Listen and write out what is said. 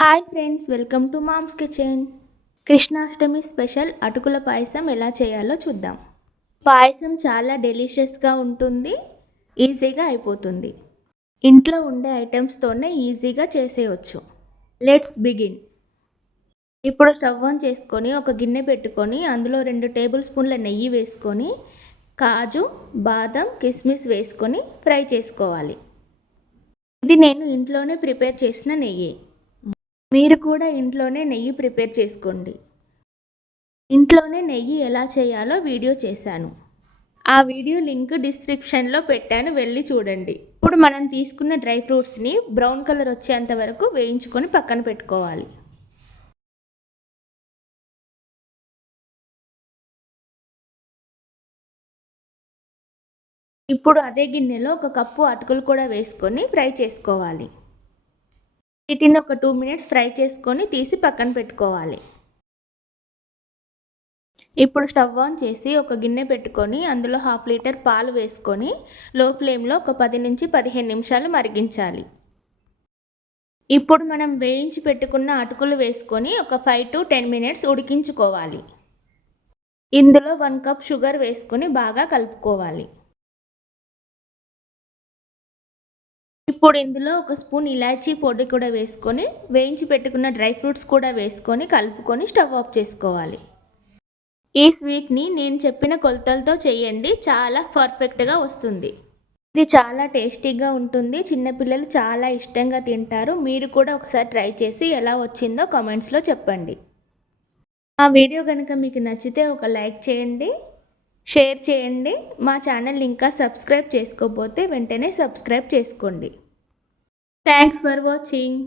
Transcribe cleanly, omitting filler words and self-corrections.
Hi friends, welcome to mom's kitchen. Krishnashtami special అటుకుల పాయసం ఎలా చేయాలో చూద్దాం. పాయసం చాలా డెలిషియస్గా ఉంటుంది, ఈజీగా అయిపోతుంది. ఇంట్లో ఉండే ఐటమ్స్తోనే ఈజీగా చేసేయచ్చు. Let's begin. ఇప్పుడు స్టవ్ ఆన్ చేసుకొని ఒక గిన్నె పెట్టుకొని అందులో 2 టేబుల్ స్పూన్ల నెయ్యి వేసుకొని కాజు, బాదం, కిస్మిస్ వేసుకొని ఫ్రై చేసుకోవాలి. ఇది నేను ఇంట్లోనే ప్రిపేర్ చేసిన నెయ్యి. మీరు కూడా ఇంట్లోనే నెయ్యి ప్రిపేర్ చేసుకోండి. ఇంట్లోనే నెయ్యి ఎలా చేయాలో వీడియో చేశాను. ఆ వీడియో లింక్ డిస్క్రిప్షన్లో పెట్టాను, వెళ్ళి చూడండి. ఇప్పుడు మనం తీసుకున్న డ్రై ఫ్రూట్స్ని బ్రౌన్ కలర్ వచ్చేంత వరకు వేయించుకొని పక్కన పెట్టుకోవాలి. ఇప్పుడు అదే గిన్నెలో 1 కప్పు అటుకులు కూడా వేసుకొని ఫ్రై చేసుకోవాలి. వీటిని ఒక 2 మినిట్స్ ఫ్రై చేసుకొని తీసి పక్కన పెట్టుకోవాలి. ఇప్పుడు స్టవ్ ఆన్ చేసి ఒక గిన్నె పెట్టుకొని అందులో 1/2 లీటర్ పాలు వేసుకొని లో ఫ్లేమ్లో ఒక 10 నుంచి 15 నిమిషాలు మరిగించాలి. ఇప్పుడు మనం వేయించి పెట్టుకున్న అటుకులు వేసుకొని ఒక 5 to 10 మినిట్స్ ఉడికించుకోవాలి. ఇందులో 1 కప్ షుగర్ వేసుకొని బాగా కలుపుకోవాలి. ఇప్పుడు ఇందులో 1 స్పూన్ ఇలాచీ పొడి కూడా వేసుకొని వేయించి పెట్టుకున్న డ్రై ఫ్రూట్స్ కూడా వేసుకొని కలుపుకొని స్టవ్ ఆఫ్ చేసుకోవాలి. ఈ స్వీట్ని నేను చెప్పిన కొలతలతో చేయండి, చాలా పర్ఫెక్ట్గా వస్తుంది. ఇది చాలా టేస్టీగా ఉంటుంది, చిన్నపిల్లలు చాలా ఇష్టంగా తింటారు. మీరు కూడా ఒకసారి ట్రై చేసి ఎలా వచ్చిందో కామెంట్స్లో చెప్పండి. ఆ వీడియో కనుక మీకు నచ్చితే ఒక లైక్ చేయండి, షేర్ చేయండి. మా ఛానల్ ఇంకా సబ్స్క్రైబ్ చేసుకోకపోతే వెంటనే సబ్స్క్రైబ్ చేసుకోండి. Thanks for watching.